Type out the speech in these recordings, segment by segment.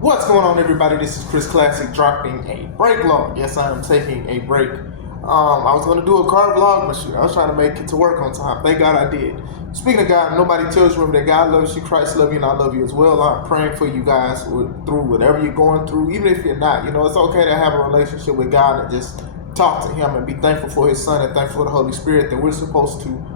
What's going on, everybody? This is Chris Classic dropping a break log. Yes, I am taking a break. I was going to do a car vlog, but I was trying to make it to work on time. Thank God I did. Speaking of God, nobody tells you that God loves you, Christ loves you, and I love you as well. I'm praying for you guys through whatever you're going through, even if you're not. It's okay to have a relationship with God and just talk to Him and be thankful for His Son and thankful for the Holy Spirit that we're supposed to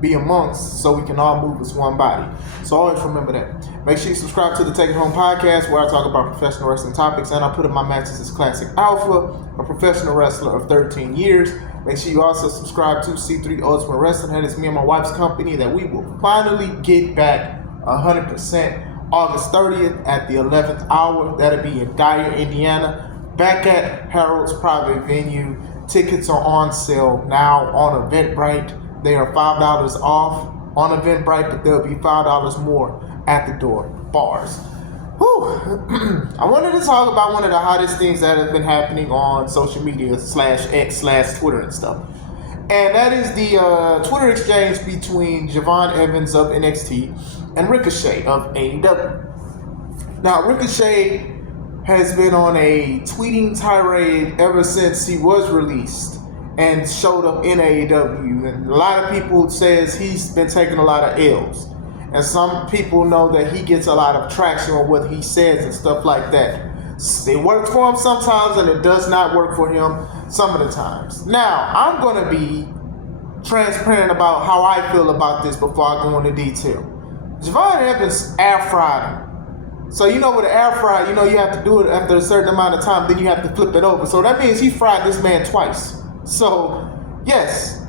be amongst, so we can all move as one body. So always remember that. Make sure you subscribe to the Take It Home podcast, where I talk about professional wrestling topics, and I put in my matches as Classic Alpha, a professional wrestler of 13 years. Make sure you also subscribe to C3 Ultimate Wrestling. That is me and my wife's company that we will finally get back 100% August 30th at the 11th hour. That'll be in Dyer, Indiana, back at Harold's private venue. Tickets are on sale now on Eventbrite. They are $5 off on Eventbrite, but they'll be $5 more at the door. Bars. I wanted to talk about one of the hottest things that has been happening on social media /X/Twitter and stuff. And that is the Twitter exchange between Javon Evans of NXT and Ricochet of AEW. Now, Ricochet has been on a tweeting tirade ever since he was released and showed up in AEW, and a lot of people says he's been taking a lot of L's, and some people know that he gets a lot of traction on what he says and stuff like that. It works for him sometimes, and it does not work for him some of the times. Now, I'm going to be transparent about how I feel about this before I go into detail. Javon Evans air fried him. So with an air fry, you have to do it after a certain amount of time, then you have to flip it over. So that means he fried this man twice. So, yes,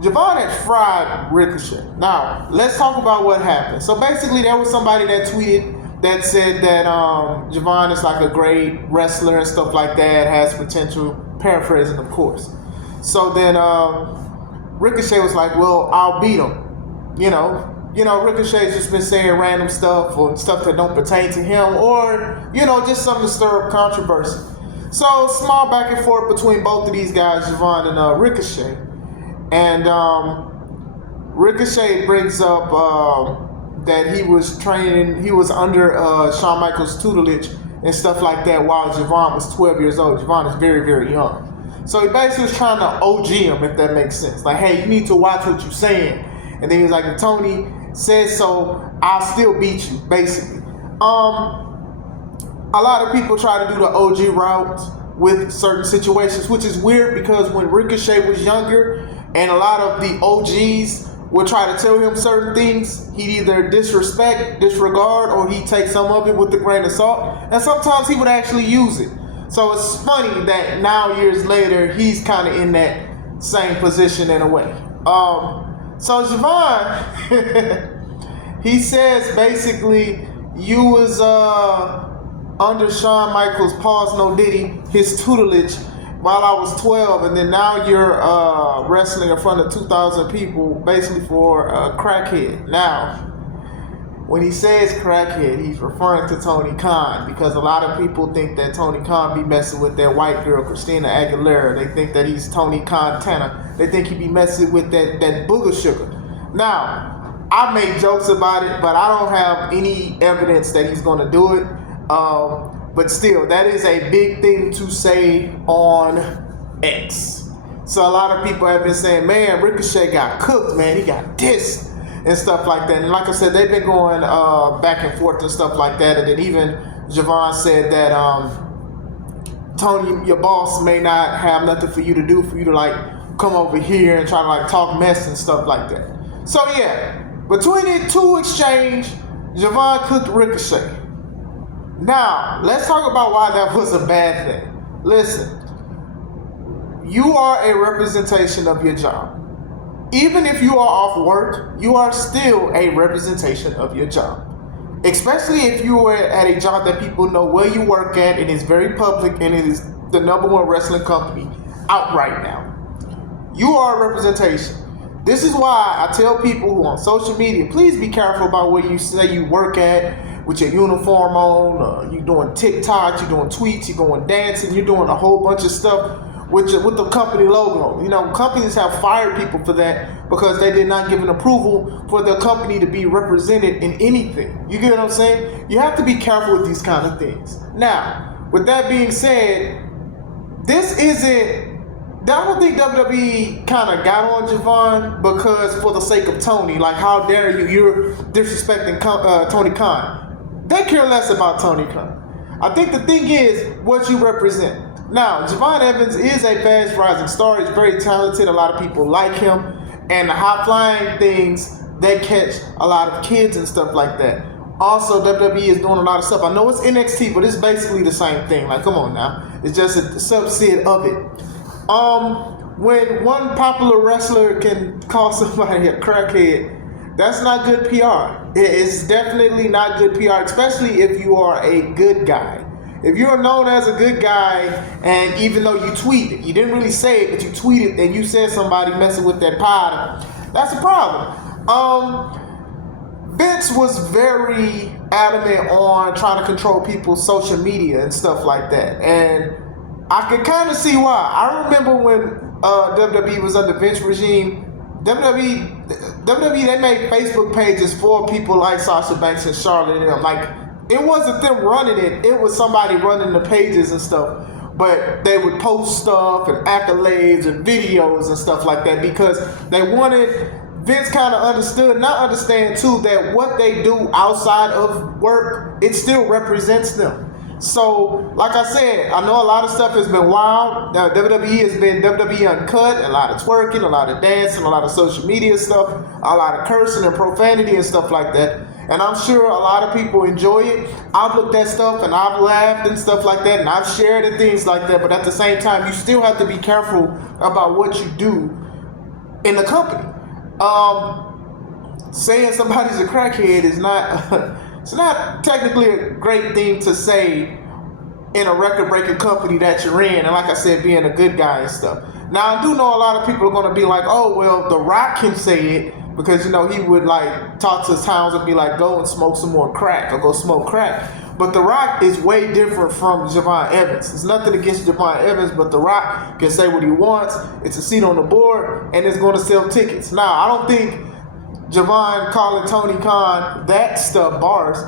Javon had fried Ricochet. Now, let's talk about what happened. So, basically, there was somebody that tweeted that said that Javon is like a great wrestler and stuff like that, has potential, paraphrasing, of course. So then Ricochet was like, well, I'll beat him. Ricochet's just been saying random stuff or stuff that don't pertain to him, or, just something to stir up controversy. So, small back and forth between both of these guys, Javon and Ricochet. And Ricochet brings up that he was under Shawn Michaels' tutelage and stuff like that while Javon was 12 years old. Javon is very, very young. So, he basically was trying to OG him, if that makes sense. Like, hey, you need to watch what you're saying. And then he's like, if Tony says so, I'll still beat you, basically. A lot of people try to do the OG route with certain situations, which is weird because when Ricochet was younger and a lot of the OGs would try to tell him certain things, he'd either disregard, or he'd take some of it with a grain of salt. And sometimes he would actually use it. So it's funny that now, years later, he's kind of in that same position in a way. So Javon, he says basically, you was under Shawn Michaels, pause no Diddy, his tutelage while I was 12, and then now you're wrestling in front of 2,000 people basically for a crackhead. Now, when he says crackhead, he's referring to Tony Khan, because a lot of people think that Tony Khan be messing with that white girl, Christina Aguilera. They think that he's Tony Khan Tanner. They think he be messing with that booger sugar. Now, I make jokes about it, but I don't have any evidence that he's going to do it. But still, that is a big thing to say on X. So a lot of people have been saying, man, Ricochet got cooked, man. He got dissed and stuff like that. And like I said, they've been going back and forth and stuff like that. And then even Javon said that Tony, your boss, may not have nothing for you to do, for you to like come over here and try to like talk mess and stuff like that. So yeah, between the two exchange, Javon cooked Ricochet. Now, let's talk about why that was a bad thing. Listen, you are a representation of your job. Even if you are off work, you are still a representation of your job. Especially if you are at a job that people know where you work at, and it's very public, and it is the #1 wrestling company out right now. You are a representation. This is why I tell people who are on social media, please be careful about where you say you work at with your uniform on. You're doing TikTok, you're doing tweets, you're going dancing, you're doing a whole bunch of stuff with the company logo. You know, companies have fired people for that because they did not give an approval for their company to be represented in anything. You get what I'm saying? You have to be careful with these kind of things. Now, with that being said, this isn't. I don't think WWE kind of got on Javon because for the sake of Tony. Like, how dare you? You're disrespecting Tony Khan. They care less about Tony Khan. I think the thing is what you represent. Now, Javon Evans is a fast rising star. He's very talented. A lot of people like him. And the high flying things, they catch a lot of kids and stuff like that. Also, WWE is doing a lot of stuff. I know it's NXT, but it's basically the same thing. Like, come on now. It's just a subset of it. When one popular wrestler can call somebody a crackhead, that's not good PR. It's definitely not good PR, especially if you are a good guy. If you're known as a good guy, and even though you tweeted, you didn't really say it, but you tweeted and you said somebody messing with that pod, that's a problem. Vince was very adamant on trying to control people's social media and stuff like that, and I could kind of see why. I remember when WWE was under Vince regime, WWE they made Facebook pages for people like Sasha Banks and Charlotte and them. Like, it wasn't them running it; it was somebody running the pages and stuff. But they would post stuff and accolades and videos and stuff like that because they wanted. Vince kind of understand too that what they do outside of work, it still represents them. So, like I said, I know a lot of stuff has been wild. WWE has been WWE Uncut, a lot of twerking, a lot of dancing, a lot of social media stuff, a lot of cursing and profanity and stuff like that. And I'm sure a lot of people enjoy it. I've looked at stuff and I've laughed and stuff like that, and I've shared and things like that. But at the same time, you still have to be careful about what you do in the company. Saying somebody's a crackhead is not it's not technically a great thing to say in a record-breaking company that you're in, and like I said, being a good guy and stuff. Now, I do know a lot of people are going to be like, oh, well, The Rock can say it because, you know, he would like talk to his towns and be like, go and smoke some more crack or go smoke crack. But The Rock is way different from Javon Evans. There's nothing against Javon Evans, but The Rock can say what he wants. It's a seat on the board, and it's going to sell tickets. Now, I don't think Javon calling Tony Khan that stuff bars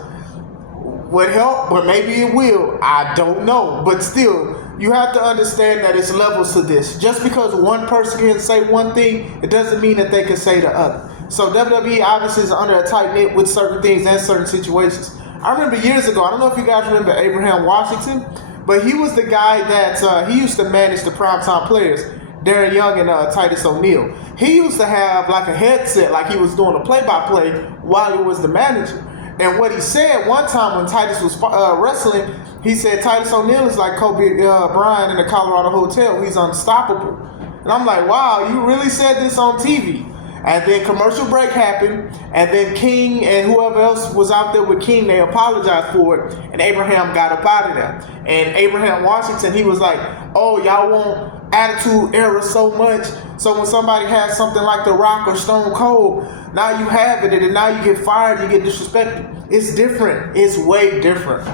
would help, but maybe it will. I don't know. But still, you have to understand that it's levels to this. Just because one person can say one thing, it doesn't mean that they can say the other. So WWE obviously is under a tight knit with certain things and certain situations. I remember years ago, I don't know if you guys remember Abraham Washington, but he was the guy that he used to manage the primetime players, Darren Young and Titus O'Neil. He used to have like a headset, like he was doing a play-by-play while he was the manager. And what he said one time when Titus was wrestling, he said Titus O'Neil is like Kobe Bryant in the Colorado Hotel. He's unstoppable. And I'm like, wow, you really said this on TV? And then commercial break happened, and then King and whoever else was out there with King, they apologized for it, and Abraham got up out of there. And Abraham Washington, he was like, oh, y'all want attitude era so much, so when somebody has something like The Rock or Stone Cold, now you have it, and now you get fired, you get disrespected. It's different. It's way different.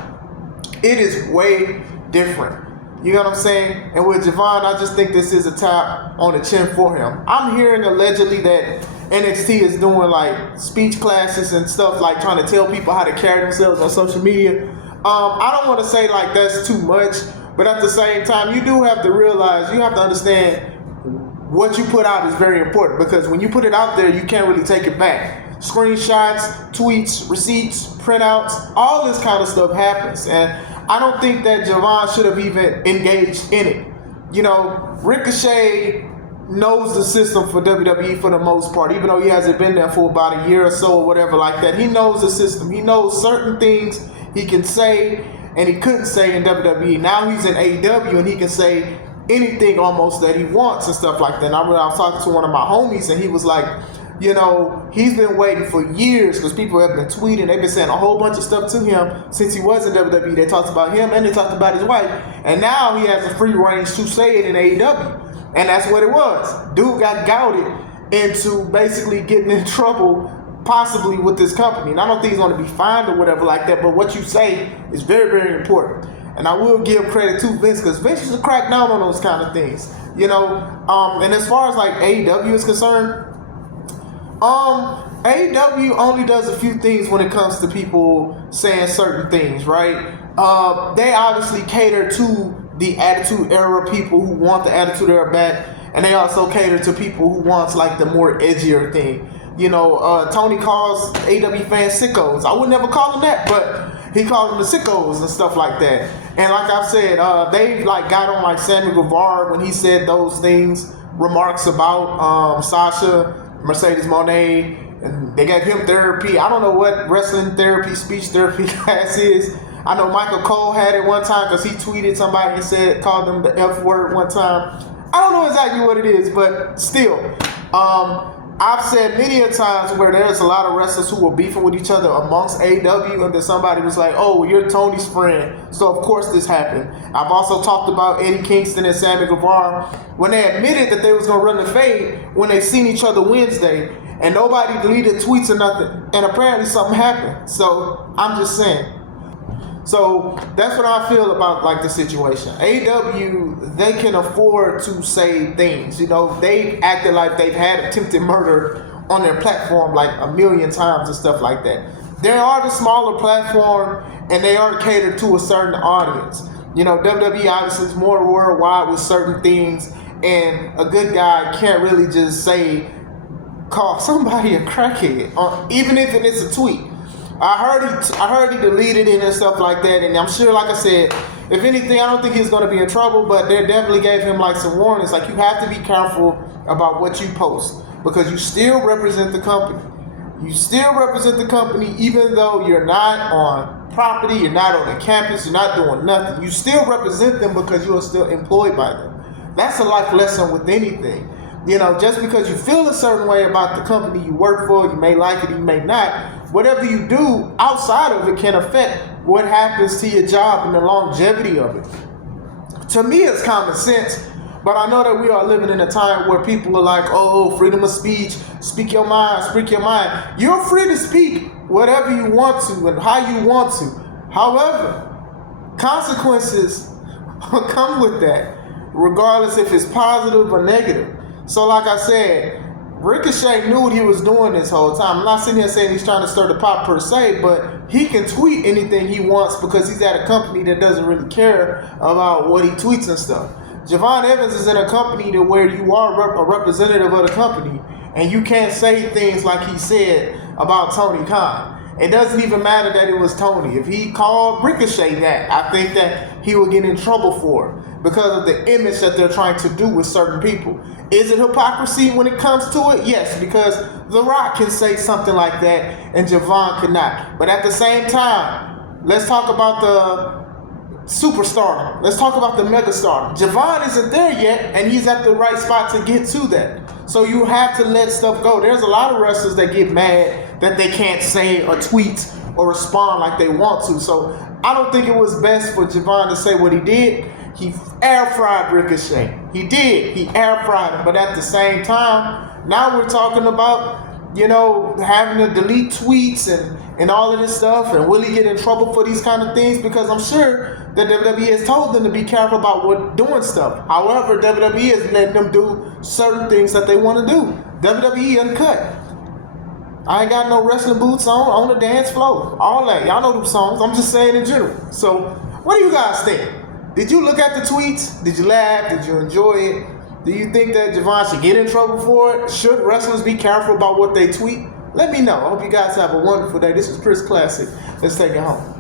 It is way different. You know what I'm saying? And with Javon, I just think this is a tap on the chin for him. I'm hearing allegedly that NXT is doing like speech classes and stuff, like trying to tell people how to carry themselves on social media. I don't want to say like that's too much, but at the same time, you do have to realize, you have to understand what you put out is very important, because when you put it out there, you can't really take it back. Screenshots, tweets, receipts, printouts, all this kind of stuff happens. And I don't think that Javon should have even engaged in it. You know, Ricochet knows the system for WWE for the most part, even though he hasn't been there for about a year or so or whatever like that. He knows the system. He knows certain things he can say and he couldn't say in WWE. Now he's in AEW and he can say anything almost that he wants and stuff like that. And I was talking to one of my homies and he was like, you know, he's been waiting for years because people have been tweeting. They've been saying a whole bunch of stuff to him since he was in WWE. They talked about him and they talked about his wife. And now he has a free range to say it in AEW. And that's what it was. Dude got gouged into basically getting in trouble possibly with this company. And I don't think he's going to be fined or whatever like that. But what you say is very, very important. And I will give credit to Vince because Vince used to crack down on those kind of things. And as far as like AEW is concerned, AEW only does a few things when it comes to people saying certain things, right? They obviously cater to the Attitude Era people who want the Attitude Era back, and they also cater to people who wants like the more edgier thing. Tony calls AEW fans sickos. I would never call them that, but he calls them the sickos and stuff like that. And like I've said, they like got on like Sammy Guevara when he said those remarks about Sasha, Mercedes Moné, and they gave him therapy. I don't know what wrestling therapy, speech therapy class is. I know Michael Cole had it one time because he tweeted somebody and called them the F word one time. I don't know exactly what it is, but still, I've said many a times where there's a lot of wrestlers who were beefing with each other amongst AEW, and then somebody was like, "Oh, you're Tony's friend, so of course this happened." I've also talked about Eddie Kingston and Sammy Guevara when they admitted that they was gonna run the fade when they seen each other Wednesday, and nobody deleted tweets or nothing, and apparently something happened. So I'm just saying. So that's what I feel about like the situation. AEW, they can afford to say things. They've acted like they've had attempted murder on their platform like a million times and stuff like that. They are the smaller platform and they are catered to a certain audience. WWE obviously is more worldwide with certain things, and a good guy can't really just call somebody a crackhead, even if it is a tweet. I heard he deleted it and stuff like that, and I'm sure, like I said, if anything, I don't think he's going to be in trouble, but they definitely gave him like some warnings. Like, you have to be careful about what you post because you still represent the company. You still represent the company even though you're not on property, you're not on the campus, you're not doing nothing. You still represent them because you are still employed by them. That's a life lesson with anything. Just because you feel a certain way about the company you work for, you may like it, you may not. Whatever you do outside of it can affect what happens to your job and the longevity of it. To me, it's common sense, but I know that we are living in a time where people are like, "Oh, freedom of speech, speak your mind, speak your mind." You're free to speak whatever you want to and how you want to. However, consequences come with that, regardless if it's positive or negative. So like I said, Ricochet knew what he was doing this whole time. I'm not sitting here saying he's trying to stir the pot per se, but he can tweet anything he wants because he's at a company that doesn't really care about what he tweets and stuff. Javon Evans is in a company where you are a representative of the company, and you can't say things like he said about Tony Khan. It doesn't even matter that it was Tony. If he called Ricochet that, I think that he will get in trouble for it because of the image that they're trying to do with certain people. Is it hypocrisy when it comes to it? Yes, because The Rock can say something like that and Javon cannot. But at the same time, let's talk about the superstar. Let's talk about the megastar. Javon isn't there yet, and he's at the right spot to get to that. So you have to let stuff go. There's a lot of wrestlers that get mad that they can't say or tweet or respond like they want to. So I don't think it was best for Javon to say what he did. He air fried Ricochet. He did. He air fried him. But at the same time, now we're talking about, having to delete tweets and all of this stuff. And will he get in trouble for these kind of things? Because I'm sure that WWE has told them to be careful about doing stuff. However, WWE is letting them do certain things that they want to do. WWE Uncut. I ain't got no wrestling boots on the dance floor. All that. Y'all know them songs. I'm just saying in general. So, what do you guys think? Did you look at the tweets? Did you laugh? Did you enjoy it? Do you think that Javon should get in trouble for it? Should wrestlers be careful about what they tweet? Let me know. I hope you guys have a wonderful day. This is Chris Classic. Let's take it home.